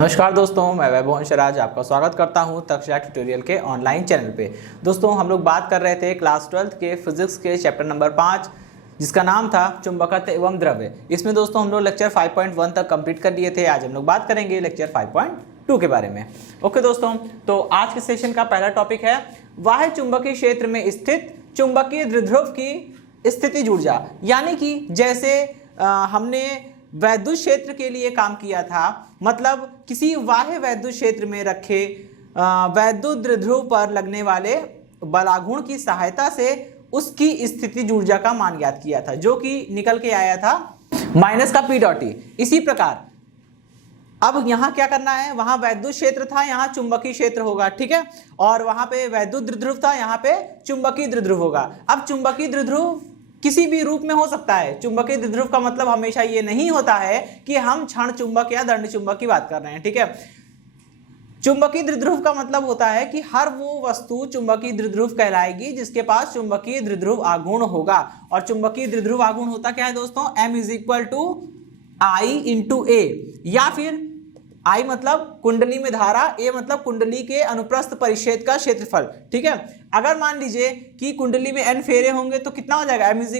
नमस्कार दोस्तों, मैं वैभव अंशराज आपका स्वागत करता हूं तक्षशिला ट्यूटोरियल के ऑनलाइन चैनल पे। दोस्तों, हम लोग बात कर रहे थे क्लास 12th के फिजिक्स के चैप्टर नंबर 5 जिसका नाम था चुंबकत्व एवं द्रव्य। इसमें दोस्तों हम लोग लेक्चर 5.1 तक कंप्लीट कर लिए थे। आज हम लोग बात करेंगे लेक्चर 5.2 के बारे में। ओके दोस्तों, तो आज के सेशन का पहला टॉपिक है बाह्य चुंबकीय क्षेत्र में स्थित चुंबकीय द्विध्रुव की स्थितिज ऊर्जा। यानी कि जैसे हमने वैद्युत क्षेत्र के लिए काम किया था, मतलब किसी बाह्य वैद्युत क्षेत्र में रखे वैद्युत द्विध्रुव पर लगने वाले बलाघूर्ण की सहायता से उसकी स्थितिज ऊर्जा का मान ज्ञात किया था, जो कि निकल के आया था माइनस का P.E। इसी प्रकार अब यहाँ क्या करना है, वहां वैद्युत क्षेत्र था, यहाँ चुंबकीय क्षेत्र होगा, ठीक है। और वहां पे वैद्युत द्विध्रुव था, यहाँ पे चुंबकीय द्विध्रुव होगा। अब चुंबकीय द्विध्रुव किसी भी रूप में हो सकता है। चुंबकीय द्विध्रुव का मतलब हमेशा ये नहीं होता है कि हम क्षण चुंबक या दंड चुंबक की बात कर रहे हैं, ठीक है। चुंबकीय द्विध्रुव का मतलब होता है कि हर वो वस्तु चुंबकीय द्विध्रुव कहलाएगी जिसके पास चुंबकीय द्विध्रुव आघूर्ण होगा। और चुंबकीय द्विध्रुव आघूर्ण होता क्या है दोस्तों, M = I × A, या फिर I मतलब कुंडली में धारा, A मतलब कुंडली के अनुप्रस्थ परिच्छेद का क्षेत्रफल, ठीक है। अगर मान लीजिए कि कुंडली में n फेरे होंगे तो कितना हो जाएगा, M =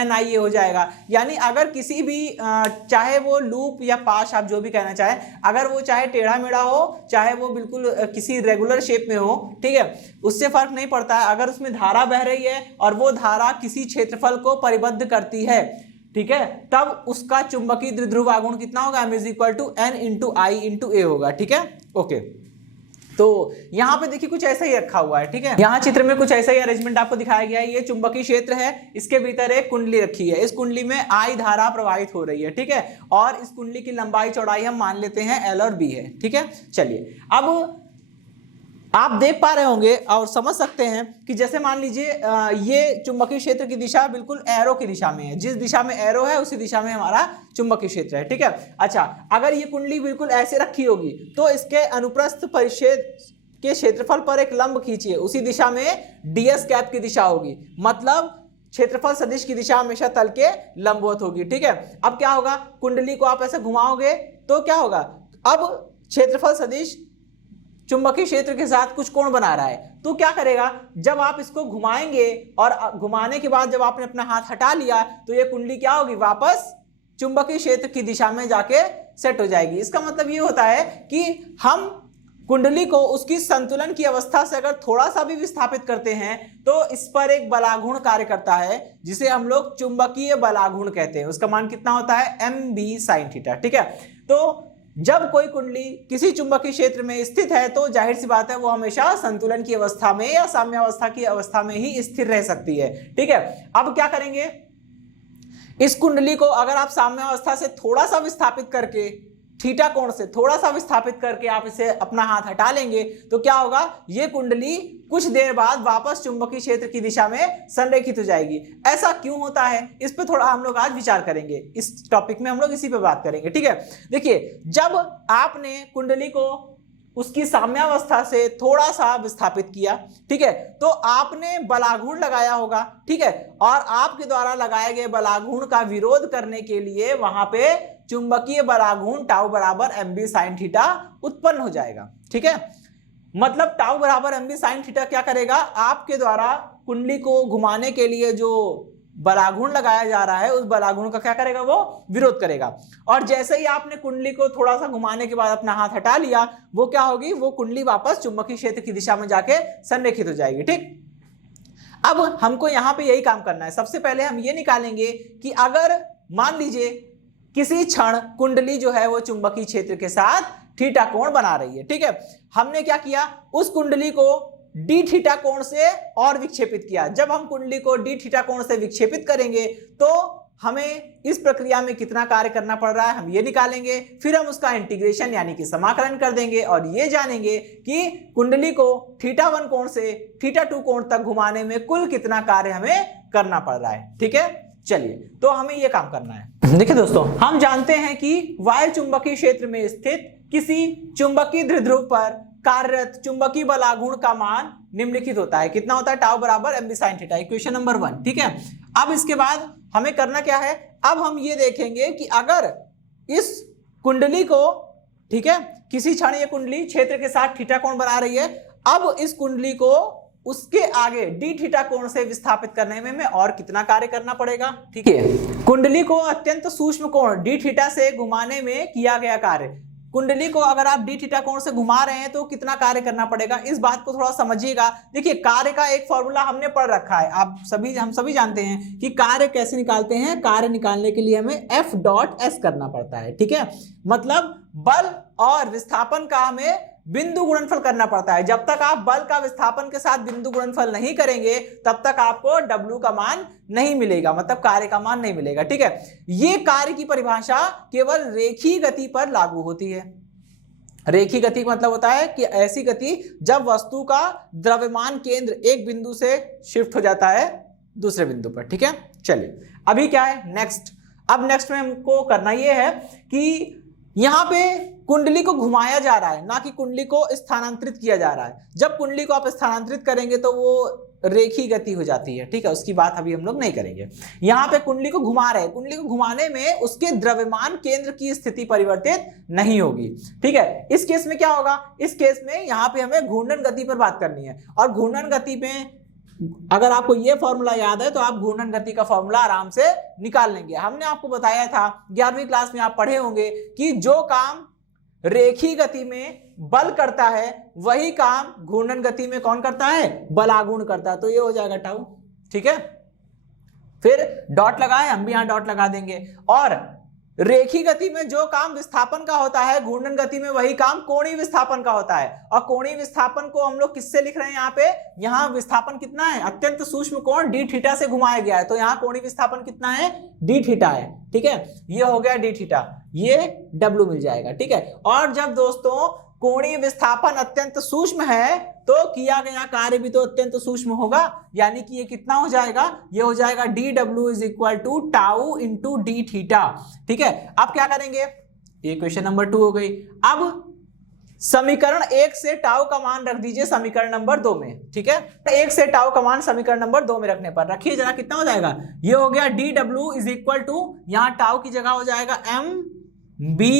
NIA हो जाएगा। यानी अगर किसी भी चाहे वो लूप या पाश, आप जो भी कहना चाहे, अगर वो चाहे टेढ़ा मेढ़ा हो, चाहे वो बिल्कुल किसी रेगुलर शेप में हो, ठीक है, उससे फर्क नहीं पड़ता है। अगर उसमें धारा बह रही है और वो धारा किसी क्षेत्रफल को परिबद्ध करती है, ठीक है, तब उसका चुंबकीय द्विध्रुव आघूर्ण कितना होगा, M = N × I × A होगा, ठीक है। ओके, तो यहाँ पे देखिए कुछ ऐसा ही रखा हुआ है, ठीक है। यहाँ चित्र में कुछ ऐसा ही अरेंजमेंट आपको दिखाया गया है। ये चुंबकीय क्षेत्र है, इसके भीतर एक कुंडली रखी है, इस कुंडली में I धारा प्रवाहित हो रही है, ठीक है। और इस कुंडली की लंबाई चौड़ाई हम मान लेते हैं L और B है, ठीक है। चलिए, अब आप देख पा रहे होंगे और समझ सकते हैं कि जैसे मान लीजिए ये चुंबकीय क्षेत्र की दिशा बिल्कुल एरो की दिशा में है। जिस दिशा में एरो है उसी दिशा में हमारा चुंबकीय क्षेत्र है, ठीक है। अच्छा, अगर ये कुंडली बिल्कुल ऐसे रखी होगी तो इसके अनुप्रस्थ परिच्छेद के क्षेत्रफल पर एक लंब खींचिए, उसी दिशा में ds कैप की दिशा होगी, मतलब क्षेत्रफल सदिश की दिशा हमेशा तल के लंबवत होगी, ठीक है। अब क्या होगा, कुंडली को आप ऐसे घुमाओगे तो क्या होगा, अब क्षेत्रफल सदिश चुंबकीय क्षेत्र के साथ कुछ कोण बना रहा है, तो क्या करेगा, जब आप इसको घुमाएंगे और घुमाने के बाद जब आपने अपना हाथ हटा लिया तो ये कुंडली क्या होगी, वापस चुंबकीय क्षेत्र की दिशा में जाके सेट हो जाएगी। इसका मतलब ये होता है कि हम कुंडली को उसकी संतुलन की अवस्था से अगर थोड़ा सा भी विस्थापित करते हैं तो इस पर एक बलाघूर्ण कार्य करता है, जिसे हम लोग चुंबकीय बलाघूर्ण कहते हैं। उसका मान कितना होता है, MB sin θ, ठीक है। तो जब कोई कुंडली किसी चुंबकीय क्षेत्र में स्थित है तो जाहिर सी बात है वो हमेशा संतुलन की अवस्था में या साम्यावस्था की अवस्था में ही स्थिर रह सकती है, ठीक है। अब क्या करेंगे, इस कुंडली को अगर आप साम्यावस्था से थोड़ा सा विस्थापित करके, थीटा कोण से थोड़ा सा विस्थापित करके आप इसे अपना हाथ हटा लेंगे तो क्या होगा, ये कुंडली कुछ देर बाद वापस चुंबकीय क्षेत्र की दिशा में संरेखित हो जाएगी। ऐसा क्यों होता है, इस पे थोड़ा हम लोग आज विचार करेंगे। इस टॉपिक में हम लोग इसी पे बात करेंगे, ठीक है। देखिए, जब आपने कुंडली को उसकी साम्यावस्था से थोड़ा सा विस्थापित किया, ठीक है, तो आपने बलाघूर्ण लगाया होगा, ठीक है, और आपके द्वारा लगाए गए बलाघूर्ण का विरोध करने के लिए वहां पे चुंबकीय बलाघूर्ण τ = MB sin θ उत्पन्न हो जाएगा, ठीक है। मतलब τ = MB sin θ क्या करेगा, आपके द्वारा कुंडली को घुमाने के लिए जो बलाघूर्ण लगाया जा रहा है उस बलाघूर्ण का क्या करेगा, वो विरोध करेगा। और जैसे ही आपने कुंडली को थोड़ा सा घुमाने के बाद अपना हाथ हटा लिया, वो क्या होगी, वो कुंडली वापस चुंबकीय क्षेत्र की दिशा में जाके संरेखित हो जाएगी, ठीक। अब हमको यहाँ पे यही काम करना है। सबसे पहले हम ये निकालेंगे कि अगर मान लीजिए किसी क्षण कुंडली जो है वो चुंबकीय क्षेत्र के साथ थीटा कोण बना रही है, ठीक है। हमने क्या किया, उस कुंडली को डी थीटा कोण से और विक्षेपित किया। जब हम कुंडली को डी थीटा कोण से विक्षेपित करेंगे तो हमें इस प्रक्रिया में कितना कार्य करना पड़ रहा है हम ये निकालेंगे। फिर हम उसका इंटीग्रेशन यानी कि समाकलन कर देंगे और ये जानेंगे कि कुंडली को θ1 कोण से θ2 कोण तक घुमाने में कुल कितना कार्य हमें करना पड़ रहा है, ठीक है। चलिए, तो हमें ये काम करना है। देखिए दोस्तों, हम जानते हैं कि वायु चुंबकीय क्षेत्र में स्थित किसी चुंबकीय द्विध्रुव पर कार्यरत चुंबकीय बलाघूर्ण का मान निम्नलिखित होता है। कितना होता है, τ = MB sin θ, इक्वेशन नंबर 1, ठीक है। अब इसके बाद हमें करना क्या है, अब हम ये देखेंगे कि अगर इस कुंडली को ठीक है, किसी क्षण ये कुंडली क्षेत्र के साथ थीटा कोण बना रही है। अब इस कुंडली को उसके आगे डी थीटा कोण से विस्थापित करने में हमें और कितना कार्य करना पड़ेगा। ठीक है, कुंडली को अत्यंत सूक्ष्म कोण डी थीटा से घुमाने में किया गया कार्य, कुंडली को अगर आप डी थीटा कोण से घुमा रहे हैं तो कितना कार्य करना पड़ेगा, इस बात को थोड़ा समझिएगा। देखिए, कार्य का एक फॉर्मूला हमने पढ़ रखा है, हम सभी जानते हैं कि कार्य कैसे निकालते हैं। कार्य निकालने के लिए हमें एफ डॉट एस करना पड़ता है। ठीक है, मतलब बल और विस्थापन का हमें बिंदु गुणनफल करना पड़ता है। जब तक आप बल का विस्थापन के साथ बिंदु गुणनफल नहीं करेंगे तब तक आपको W का मान नहीं मिलेगा, मतलब कार्य का मान नहीं मिलेगा। ठीक है, ये कार्य की परिभाषा केवल रेखीय गति पर लागू होती है। रेखीय गति का मतलब होता है कि ऐसी गति जब वस्तु का द्रव्यमान केंद्र एक बिंदु से शिफ्ट हो जाता है दूसरे बिंदु पर। ठीक है, चलिए अभी क्या है नेक्स्ट। अब नेक्स्ट में हमको करना यह है कि यहां पे कुंडली को घुमाया जा रहा है, ना कि कुंडली को स्थानांतरित किया जा रहा है। जब कुंडली को आप स्थानांतरित करेंगे तो वो रेखीय गति हो जाती है। ठीक है, उसकी बात अभी हम लोग नहीं करेंगे। यहाँ पे कुंडली को घुमा रहे हैं, कुंडली को घुमाने में उसके द्रव्यमान केंद्र की स्थिति परिवर्तित नहीं होगी। ठीक है, इस केस में क्या होगा, इस केस में यहाँ पे हमें घूर्णन गति पर बात करनी है। और घूर्णन गति में अगर आपको ये फॉर्मूला याद है तो आप घूर्णन गति का फॉर्मूला आराम से निकाल लेंगे। हमने आपको बताया था 11वीं क्लास में, आप पढ़े होंगे कि जो काम रेखीय गति में बल करता है वही काम घूर्णन गति में कौन करता है, बलागुण करता है। तो ये हो जाएगा टाउ। ठीक है, फिर डॉट लगाए, हम भी यहां डॉट लगा देंगे। और रेखीय गति में जो काम विस्थापन का होता है घूर्णन गति में वही काम कोणीय विस्थापन का होता है। और कोणीय विस्थापन को हम लोग किससे लिख रहे हैं, यहाँ पे यहाँ विस्थापन कितना है, अत्यंत सूक्ष्म कोण डी थीटा से घुमाया गया है, तो यहाँ कोणीय विस्थापन कितना है, डी थीटा है। ठीक है, ये हो गया डी थीटा, ये W मिल जाएगा। ठीक है, और जब दोस्तों कोणीय विस्थापन अत्यंत सूक्ष्म है तो किया गया कार्य भी तो अत्यंत सूक्ष्म होगा, यानी कि ये कितना हो जाएगा, ये हो जाएगा dW is equal to tau into d theta. ठीक है, अब क्या करेंगे, ये क्वेश्चन नंबर 2 हो गई। अब समीकरण 1 से टाउ का मान रख दीजिए समीकरण नंबर 2 में। ठीक है, 1 से टाउ का मान समीकरण नंबर 2 में रखने पर रखिए जरा, कितना हो जाएगा, ये हो गया dW इज इक्वल टू, यहां टाउ की जगह हो जाएगा MB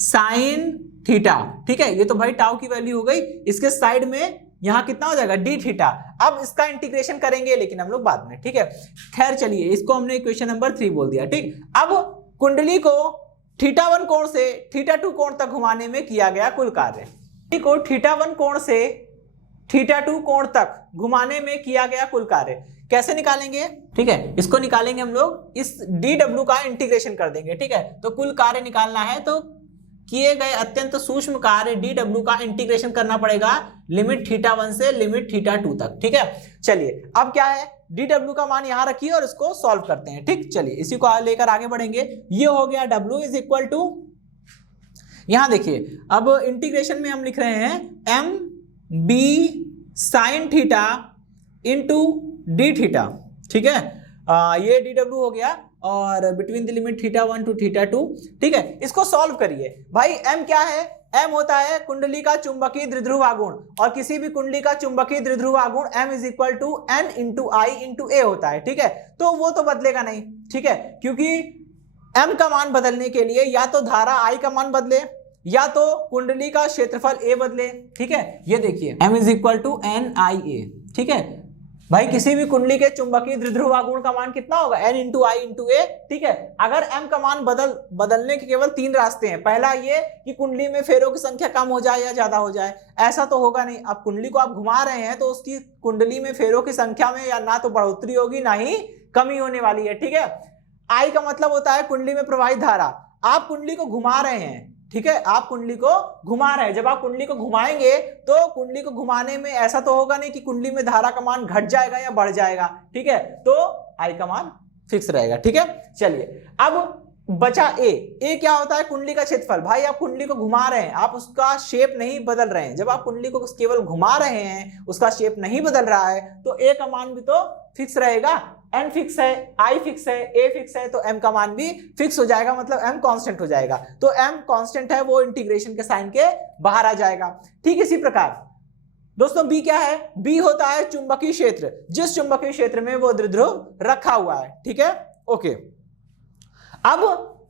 साइन थीटा। ठीक है, ये तो भाई टाउ की वैल्यू हो गई, इसके साइड में यहां कितना हो जाएगा, डी थीटा। अब इसका इंटीग्रेशन करेंगे लेकिन हम लोग बाद में। ठीक है, खैर चलिए, इसको हमने इक्वेशन नंबर 3 बोल दिया। ठीक, अब कुंडली को θ1 कोण से θ2 कोण तक घुमाने में किया गया कुल कार्य, को θ1 कोण से θ2 कोण तक घुमाने में किया गया कुल कार्य कैसे निकालेंगे। ठीक है, इसको निकालेंगे हम लोग, इस dW का इंटीग्रेशन कर देंगे। ठीक है, तो कुल कार्य निकालना है तो किए गए अत्यंत सूक्ष्म कार्य dW का इंटीग्रेशन करना पड़ेगा लिमिट θ1 से लिमिट θ2 तक। ठीक है, चलिए अब क्या है, dW का मान यहां रखिए और इसको सॉल्व करते हैं। ठीक, चलिए इसी को लेकर आगे बढ़ेंगे। ये हो गया W इज इक्वल टू, यहां देखिए अब इंटीग्रेशन में हम लिख रहे हैं MB sine theta into d theta. ठीक है, ये dW हो गया और बिटवीन द लिमिट θ1 टू θ2। ठीक है, इसको सॉल्व करिए। भाई M क्या है, M होता है कुंडली का चुंबकीय द्विध्रुव आघूर्ण, और किसी भी कुंडली का चुंबकीय द्विध्रुव आघूर्ण M is equal to N into I into A होता है। ठीक है, तो वो तो बदलेगा नहीं। ठीक है, क्योंकि M का मान बदलने के लिए या तो धारा I का मान बदले या तो कुंडली का क्षेत्रफल A बदले। ठीक है, ये देखिए M is equal to NIA। ठीक है भाई, किसी भी कुंडली के चुंबकीय द्विध्रुव आघूर्ण का मान कितना होगा, N into I into A। ठीक है, अगर M का मान बदलने के केवल 3 रास्ते हैं। पहला ये कि कुंडली में फेरों की संख्या कम हो जाए या ज्यादा हो जाए, ऐसा तो होगा नहीं। अब कुंडली को आप घुमा रहे हैं तो उसकी कुंडली में फेरों की संख्या में या ना तो बढ़ोतरी होगी ना ही कमी होने वाली है। ठीक है, I का मतलब होता है कुंडली में प्रवाहित धारा। आप कुंडली को घुमा रहे हैं, ठीक है, आप कुंडली को घुमा रहे हैं। जब आप कुंडली को घुमाएंगे तो कुंडली को घुमाने में ऐसा तो होगा नहीं कि कुंडली में धारा का मान घट जाएगा या बढ़ जाएगा। ठीक है, तो I का मान फिक्स रहेगा। ठीक है, चलिए अब बचा ए क्या होता है, कुंडली का क्षेत्रफल। भाई आप कुंडली को घुमा रहे हैं, आप उसका शेप नहीं बदल रहे हैं। जब आप कुंडली को केवल घुमा रहे हैं, उसका शेप नहीं बदल रहा है, तो ए का मान भी तो फिक्स रहेगा। N फिक्स है, I फिक्स है, A फिक्स है, तो M का मान भी फिक्स हो जाएगा, मतलब M कांस्टेंट हो जाएगा। तो M कांस्टेंट है, वो इंटीग्रेशन के साइन के बाहर आ जाएगा। ठीक, इसी प्रकार दोस्तों B क्या है, B होता है चुंबकीय क्षेत्र, जिस चुंबकीय क्षेत्र में वो द्विध्रुव रखा हुआ है। ठीक है, ओके। अब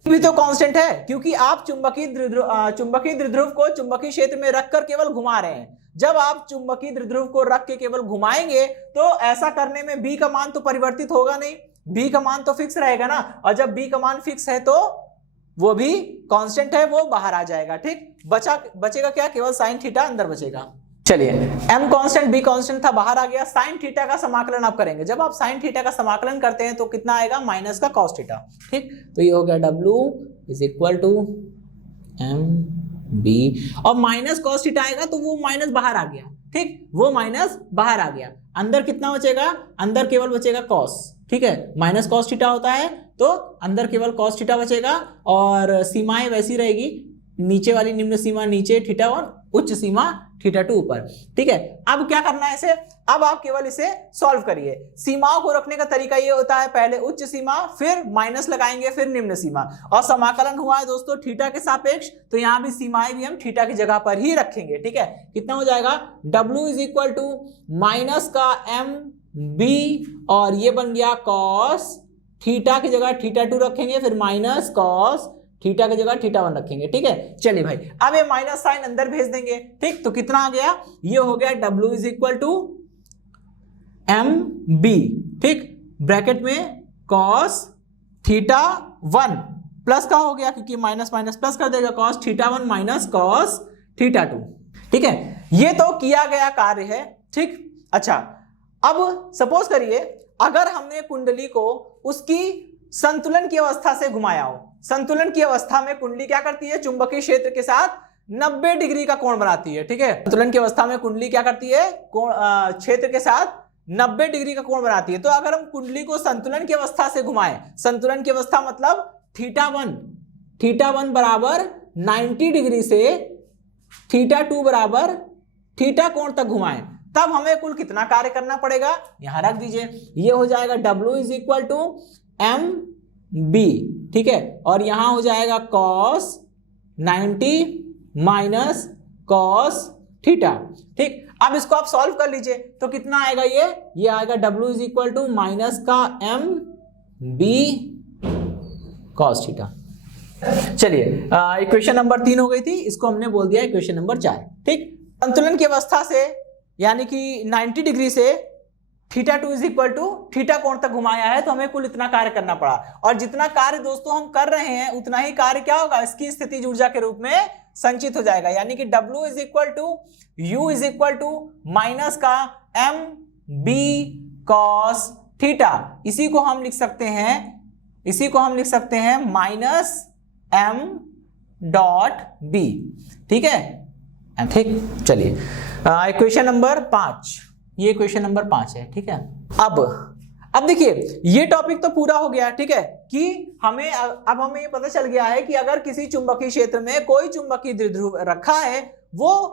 भी तो कांस्टेंट है, क्योंकि आप चुंबकीय द्विध्रुव को चुंबकीय क्षेत्र में रखकर केवल घुमा रहे हैं। जब आप चुंबकीय द्विध्रुव को रख के केवल घुमाएंगे तो ऐसा करने में बी का मान तो परिवर्तित होगा नहीं, बी का मान तो फिक्स रहेगा ना, और जब बी का मान फिक्स है तो वो भी कांस्टेंट है, वो बाहर आ जाएगा। ठीक, बचेगा क्या, केवल साइन थीटा अंदर बचेगा। चलिए, m कांस्टेंट b कांस्टेंट था, बाहर आ गया। साइन थीटा का समाकलन आप करेंगे, जब आप साइन थीटा का समाकलन करते हैं तो कितना आएगा, माइनस का कॉस थीटा। ठीक, तो ये हो गया w is equal to m b, और माइनस कॉस थीटा आएगा तो वो माइनस बाहर आ गया। ठीक, वो माइनस बाहर आ गया, अंदर कितना बचेगा, अंदर केवल बचेगा कॉस। ठीक है, माइनस कॉस थीटा होता है तो अंदर केवल कॉस थीटा बचेगा, और सीमाएं वैसी रहेगी, नीचे वाली निम्न सीमा नीचे थीटा 1, उच्च सीमा थीटा 2 ऊपर। ठीक है, अब क्या करना है इसे, अब आप केवल इसे सॉल्व करिए। सीमाओं को रखने का तरीका ये होता है, पहले उच्च सीमा, फिर माइनस लगाएंगे, फिर निम्न सीमा, और समाकलन हुआ है दोस्तों थीटा के सापेक्ष, तो यहाँ भी सीमाएं भी हम थीटा की जगह पर ही रखेंगे। ठीक है, कितना हो जाएगा, w is equal to minus का m b, और ये बन गया कॉस थीटा की जगह थीटा 2 रखेंगे, फिर माइनस कॉस थीटा की जगह थीटा 1 रखेंगे। ठीक है, चलिए भाई, अब ये माइनस साइन अंदर भेज देंगे। ठीक, तो कितना आ गया, ये हो गया w is equal to m b। ठीक, ब्रैकेट में कॉस थीटा 1 प्लस का हो गया, क्योंकि माइनस माइनस प्लस कर देगा, cos theta 1 minus cos theta 2। ठीक है, ये तो किया गया कार्य है। ठीक, अच्छा, अब सपोज करिए अगर हमने कुंडली को उसकी संतुलन की अवस्था से घुमाया हो। संतुलन की अवस्था में कुंडली क्या करती है, चुंबकीय क्षेत्र के साथ 90 डिग्री का कोण बनाती है। ठीक है, संतुलन की अवस्था में कुंडली क्या करती है, क्षेत्र के साथ 90 डिग्री का कोण बनाती है। तो अगर हम कुंडली को संतुलन की अवस्था से घुमाएं, संतुलन की अवस्था मतलब थीटा 1 बराबर 90 डिग्री से थीटा 2 बराबर थीटा कोण तक घुमाएं, तब हमें कुल कितना कार्य करना पड़ेगा, यहां रख दीजिए। ये हो जाएगा w is equal to m b। ठीक है, और यहां हो जाएगा cos 90 माइनस cos थीटा। ठीक, अब इसको आप सॉल्व कर लीजिए तो कितना आएगा, ये आएगा w is equal to minus का m b cos थीटा। चलिए, इक्वेशन नंबर 3 हो गई थी, इसको हमने बोल दिया इक्वेशन नंबर 4। ठीक, संतुलन की अवस्था से यानी कि 90 डिग्री से theta 2 is equal to theta कोण तक घुमाया है, तो हमें कुल इतना कार्य करना पड़ा। और जितना कार्य दोस्तों हम कर रहे हैं उतना ही कार्य क्या होगा, इसकी स्थितिज ऊर्जा के रूप में संचित हो जाएगा। यानी कि w is equal to u is equal to minus का m b cos थीटा। इसी को हम लिख सकते हैं माइनस m डॉट b। ठीक है, ठीक, चलिए, इक्वेशन नंबर 5, ये इक्वेशन नंबर 5 है। ठीक है, अब देखिए ये टॉपिक तो पूरा हो गया। ठीक है, कि अब हमें ये पता चल गया है कि अगर किसी चुंबकीय क्षेत्र में कोई चुंबकीय द्विध्रुव रखा है, वो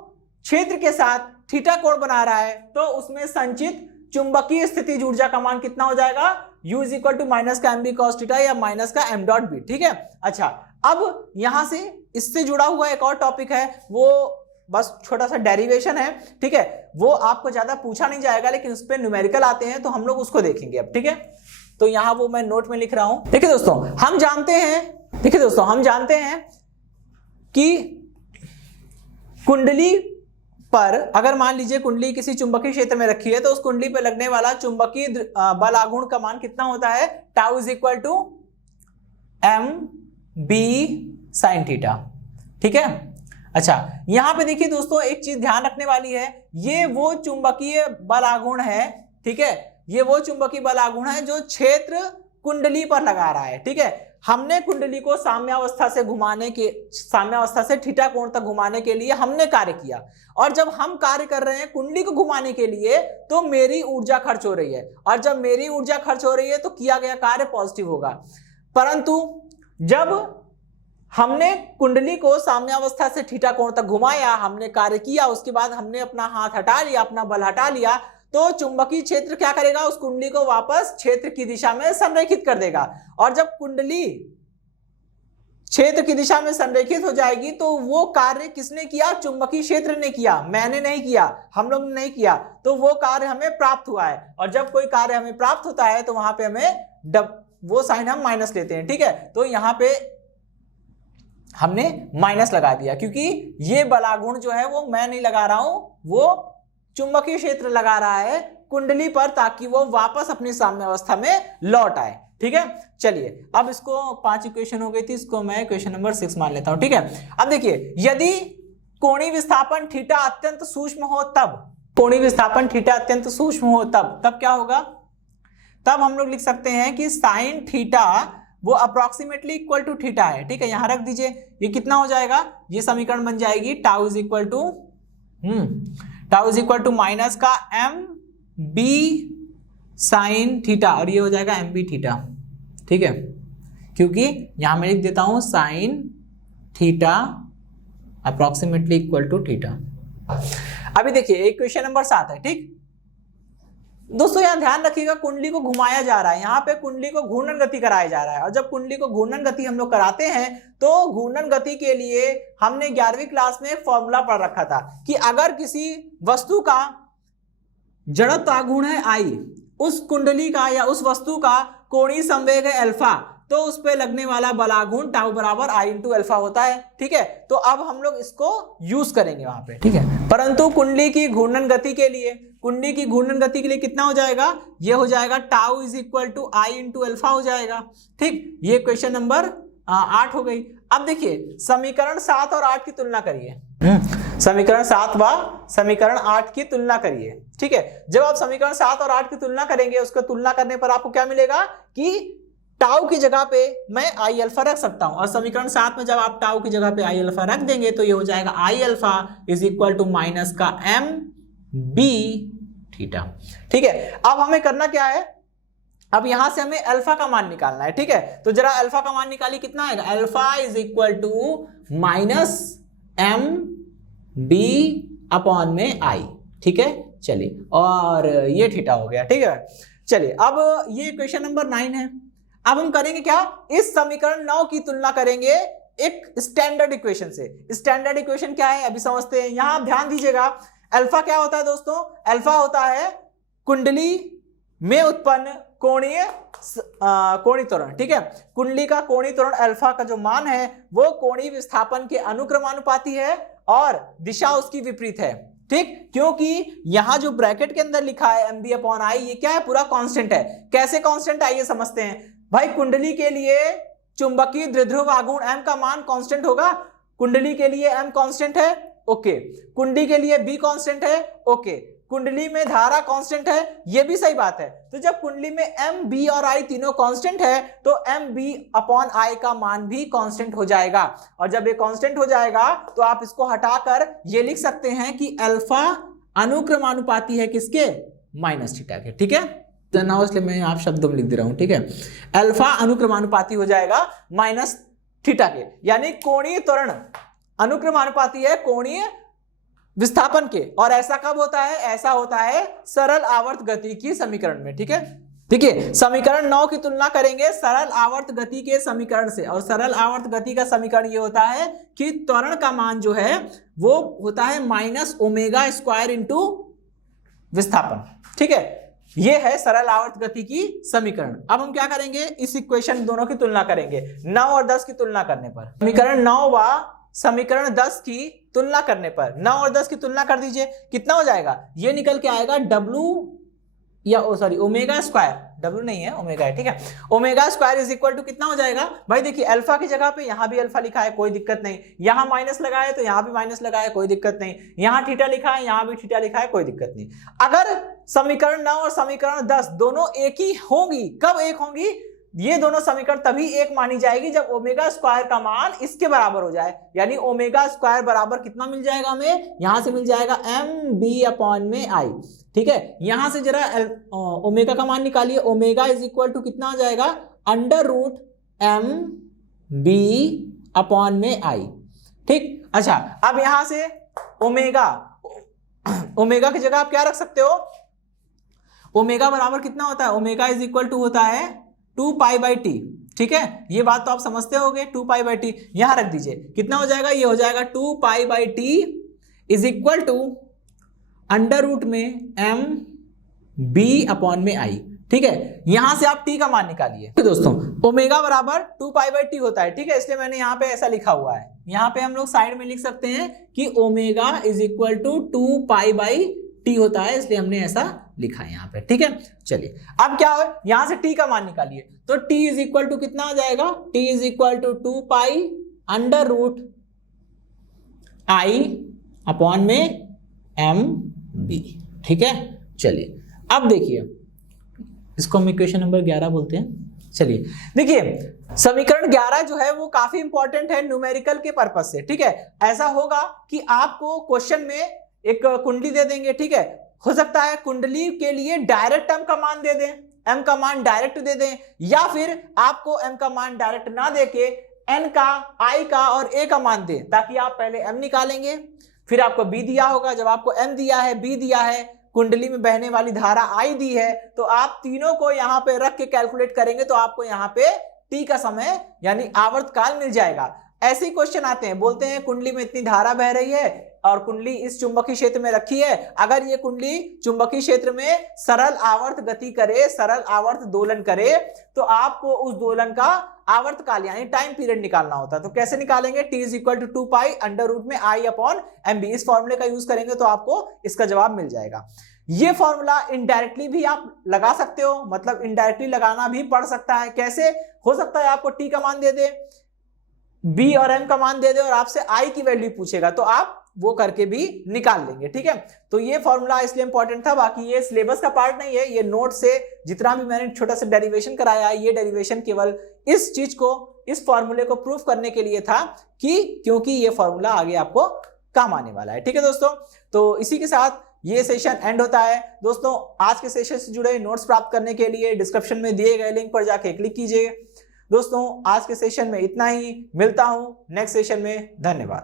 क्षेत्र के साथ थीटा कोण बना रहा है, तो उसमें संचित चुंबकीय स्थितिज ऊर्जा का मान कितना हो जाएगा, u is equal to minus का m b cos थीटा या माइनस का m डॉट b। ठीक है, अच्छा, अब यहां से इससे जुड़ा हुआ एक और टॉपिक है, वो बस छोटा सा डेरिवेशन है। ठीक है, वो आपको ज्यादा पूछा नहीं जाएगा, लेकिन उस पर न्यूमेरिकल आते हैं तो हम लोग उसको देखेंगे अब। ठीक है, तो यहां वो मैं नोट में लिख रहा हूं। देखिए दोस्तों, हम जानते हैं कि कुंडली पर अगर मान लीजिए कुंडली किसी चुंबकीय क्षेत्र में रखी है, तो उस कुंडली पर लगने वाला चुंबकीय बल आघूर्ण का मान कितना होता है, tau is equal to m b sin theta. ठीक है, अच्छा, यहां पे देखिए दोस्तों एक चीज ध्यान रखने वाली है, ये वो चुंबकीय बल आघूर्ण है। ठीक है, ये वो चुंबकीय बल आघूर्ण है जो क्षेत्र कुंडली पर लगा रहा है। ठीक है, हमने कुंडली को साम्यावस्था से थीटा कोण तक घुमाने के लिए हमने कार्य किया, और जब हम कार्य कर रहे हैं कुंडली को घुमाने के लिए तो मेरी ऊर्जा खर्च हो रही है, और जब मेरी ऊर्जा खर्च हो रही है तो किया गया कार्य पॉजिटिव होगा। परंतु जब हमने कुंडली को साम्यावस्था से थीटा कोण तक घुमाया, हमने कार्य किया, उसके बाद हमने अपना हाथ हटा लिया, अपना बल हटा लिया, तो चुंबकीय क्षेत्र क्या करेगा, उस कुंडली को वापस क्षेत्र की दिशा में संरेखित कर देगा। और जब कुंडली क्षेत्र की दिशा में संरेखित हो जाएगी तो वो कार्य किसने किया, चुंबकीय क्षेत्र ने किया, मैंने नहीं किया, हम लोग ने नहीं किया, तो वो कार्य हमें प्राप्त हुआ है। और जब कोई कार्य हमें प्राप्त होता है तो वहां पे हमें वो साइन हम माइनस लेते हैं। ठीक है, तो यहाँ पे हमने माइनस लगा दिया, क्योंकि ये बलागुण जो है वो मैं नहीं लगा रहा हूं, वो चुंबकीय क्षेत्र लगा रहा है कुंडली पर, ताकि वो वापस अपनी साम्य अवस्था में लौट आए। ठीक है, चलिए अब इसको 5 इक्वेशन हो गई थी, इसको मैं इक्वेशन नंबर 6 मान लेता हूं। ठीक है, अब देखिए यदि कोणीय विस्थापन थीटा अत्यंत सूक्ष्म हो तब, कोणीय विस्थापन थीटा अत्यंत सूक्ष्म हो तब क्या होगा? तब हम लोग लिख सकते हैं कि साइन थीटा वो अप्रोक्सीमेटली इक्वल टू थीटा है। ठीक है, यहां रख दीजिए, ये कितना हो जाएगा, ये समीकरण बन जाएगी tau is equal to minus का एम बी साइन थीटा, और ये हो जाएगा एम बी थीटा। ठीक है, क्योंकि यहां मैं लिख देता हूं sine theta approximately equal to theta. अभी देखिए इक्वेशन नंबर 7 है। ठीक दोस्तों, यहां ध्यान रखिएगा, कुंडली को घुमाया जा रहा है, यहाँ पे कुंडली को घूर्णन गति कराया जा रहा है, और जब कुंडली को घूर्णन गति हम लोग कराते हैं तो घूर्णन गति के लिए हमने 11वीं क्लास में एक फॉर्मूला पढ़ रखा था कि अगर किसी वस्तु का जड़त्व आघूर्ण है आई, उस कुंडली का या उस वस्तु का कोणीय संवेग है अल्फा, तो उस पे लगने वाला बलाघूर्ण टाउ बराबर आई इंटू अल्फा होता है। ठीक है, तो अब हम लोग इसको यूज करेंगे वहां पे। ठीक है, परंतु कुंडली की घूर्णन गति के लिए, कुंडली की घूर्णन गति के लिए कितना हो जाएगा, ये हो जाएगा tau is equal to I into alpha हो जाएगा। ठीक, ये क्वेश्चन नंबर 8 हो गई। अब देखिए समीकरण 7 और 8 की तुलना करिए, समीकरण 7 व समीकरण 8 की तुलना करिए। ठीक है, जब आप समीकरण 7 और 8 की तुलना करेंगे, उसको तुलना करने पर आपको क्या मिलेगा कि टाउ की जगह पे मैं आई अल्फा रख सकता हूं, और समीकरण 7 में जब आप टाउ की जगह पे आई अल्फा रख देंगे तो ये हो जाएगा I alpha is equal to minus का एम बी थीटा। ठीक है, अब हमें करना क्या है, अब यहां से हमें अल्फा का मान निकालना है। ठीक है, तो जरा अल्फा का मान निकालिए, कितना आएगा, alpha is equal to minus M B upon में आई। ठीक है, चलिए, और ये थीटा हो गया। ठीक है, चलिए अब ये क्वेश्चन नंबर 9 है। अब हम करेंगे क्या, इस समीकरण 9 की तुलना करेंगे एक स्टैंडर्ड इक्वेशन से। स्टैंडर्ड इक्वेशन क्या है अभी समझते हैं। यहां आप ध्यान दीजिएगा, अल्फा क्या होता है दोस्तों, अल्फा होता है कुंडली में उत्पन्न कोणीय त्वरण। ठीक है, कुंडली का कोणीय त्वरण अल्फा का जो मान है वो कोणीय विस्थापन के अनुक्रमानुपाती है और दिशा उसकी विपरीत है। ठीक, क्योंकि यहां जो ब्रैकेट के अंदर लिखा है एम बी अपॉन आई, ये क्या है, पूरा कांस्टेंट है। कैसे कांस्टेंट, आइए समझते हैं। भाई कुंडली के लिए चुंबकीय द्विध्रुव आघूर्ण m का मान कांस्टेंट होगा, कुंडली के लिए m कांस्टेंट है, ओके, कुंडली के लिए b कांस्टेंट है, ओके, कुंडली में धारा कांस्टेंट है, ये भी सही बात है। तो जब कुंडली में m b और i तीनों कांस्टेंट है तो m b अपॉन i का मान भी कांस्टेंट हो जाएगा, और जब ये कांस्टेंट हो जाएगा तो आप इसको हटाकर ये लिख सकते हैं कि अल्फा अनुक्रमानुपाती है किसके, माइनस थीटा के। ठीक है, ना इसलिए मैं आप शब्दों में लिख दे रहा हूं। ठीक है, अल्फा अनुक्रमानुपाती हो जाएगा माइनस थीटा के, यानी कोणीय त्वरण अनुक्रमानुपाती है कोणीय विस्थापन के। और ऐसा कब होता है, ऐसा होता है सरल आवर्त गति की समीकरण में। ठीक है, देखिए समीकरण 9 की तुलना करेंगे सरल आवर्त गति के समीकरण से, और सरल आवर्त गति का समीकरण ये होता है कि त्वरण का मान जो है वो होता है माइनस ओमेगा स्क्वायर इंटू विस्थापन। ठीक है, ये है सरल आवर्त गति की समीकरण। अब हम क्या करेंगे, इस इक्वेशन दोनों की तुलना करेंगे 9 और 10 की तुलना करने पर। समीकरण 9 व समीकरण 10 की तुलना करने पर 9 और 10 की तुलना कर दीजिए, कितना हो जाएगा, ये निकल के आएगा W या ओमेगा स्क्वायर, W नहीं है ओमेगा है। ठीक है, omega square is equal to कितना हो जाएगा, भाई देखिए अल्फा की जगह पे यहां भी अल्फा लिखा है, कोई दिक्कत नहीं, यहां माइनस लगा है तो यहां भी माइनस लगा है, कोई दिक्कत नहीं, यहां थीटा लिखा है यहां भी थीटा लिखा है, कोई दिक्कत नहीं। अगर समीकरण 9 और समीकरण 10 दोनों एक ही होंगी, कब एक होंगी, ये दोनों समीकरण तभी एक मानी जाएगी जब ओमेगा स्क्वायर का मान इसके बराबर हो जाए, यानी ओमेगा स्क्वायर बराबर कितना मिल जाएगा हमें, यहां से मिल जाएगा एम बी अपॉन में आई। ठीक है, यहां से जरा ओमेगा का मान निकालिए, ओमेगा इज इक्वल टू कितना हो जाएगा, under root M B upon में आई। ठीक, अच्छा अब यहां से ओमेगा की जगह आप क्या रख सकते हो, ओमेगा बराबर कितना होता है, ओमेगा इज इक्वल टू होता है 2 पाई बाई टी। ठीक है, ये बात तो आप समझते होगे, 2 पाई बाई टी यहां रख दीजिए, कितना हो जाएगा, ये हो जाएगा 2 pi by T is equal to under root में एम बी अपॉन में आई। ठीक है, यहां से आप टी का मान निकालिए। दोस्तों ओमेगा बराबर 2 पाई बाई टी होता है। ठीक है, इसलिए मैंने यहां पे ऐसा लिखा हुआ है। यहाँ पे हम लोग साइड में लिख सकते हैं कि omega is equal to 2π/t होता है, इसलिए हमने ऐसा लिखा है यहाँ पे। ठीक है, चलिए अब क्या हो, यहां से t का मान निकालिए, तो t इज इक्वल टू कितना आ जाएगा, t is equal to 2π/i/mb। ठीक है, चलिए अब देखिए, इसको हम इक्वेशन नंबर 11 बोलते हैं। चलिए देखिए, समीकरण 11 जो है वो काफी इंपॉर्टेंट है न्यूमेरिकल के पर्पस से। ठीक है, ऐसा होगा कि आपको क्वेश्चन में एक कुंडली दे देंगे। ठीक है, हो सकता है कुंडली के लिए डायरेक्ट m का मान दे दें, m का मान डायरेक्ट दे दें, या फिर आपको m का मान डायरेक्ट ना देके n का, i का और a का मान दें, ताकि आप पहले m निकालेंगे, फिर आपको b दिया होगा। जब आपको m दिया है, b दिया है, कुंडली में बहने वाली धारा I दी है, तो आप तीनों को यहाँ पे रख के कैलकुलेट करेंगे तो आपको यहाँ पे t का समय यानी आवर्तकाल मिल जाएगा। ऐसे ही क्वेश्चन आते हैं, बोलते हैं कुंडली में इतनी धारा बह रही है और कुंडली इस चुंबकीय क्षेत्र में रखी है, अगर ये कुंडली चुंबकीय क्षेत्र में सरल आवर्त गति करे, सरल आवर्त दोलन करे, तो आपको उस दोलन का आवर्तकाल यानी टाइम पीरियड निकालना होता है। तो कैसे निकालेंगे, t is equal to 2π/i/mb, इस फॉर्मूले का यूज करेंगे तो आपको इसका जवाब मिल जाएगा। ये फॉर्मूला इनडायरेक्टली भी आप लगा सकते हो, मतलब इनडायरेक्टली लगाना भी पड़ सकता है। कैसे हो सकता है, आपको t का मान दे दे, b और m का मान दे दे और आपसे i की वैल्यू पूछेगा, तो आप वो करके भी निकाल लेंगे। ठीक है, तो ये फॉर्मूला इसलिए इंपॉर्टेंट था, बाकी ये सिलेबस का पार्ट नहीं है, ये नोट से जितना भी मैंने छोटा सा डेरिवेशन कराया है, ये डेरिवेशन केवल इस चीज को, इस फॉर्मूले को प्रूफ करने के लिए था कि क्योंकि ये फॉर्मूला आगे आपको काम आने वाला है। ठीक है दोस्तों, तो इसी के साथ ये सेशन एंड होता है। दोस्तों आज के सेशन से जुड़े नोट्स प्राप्त करने के लिए डिस्क्रिप्शन में दिए गए लिंक पर जाके क्लिक कीजिए। दोस्तों आज के सेशन में इतना ही, मिलता हूं नेक्स्ट सेशन में, धन्यवाद।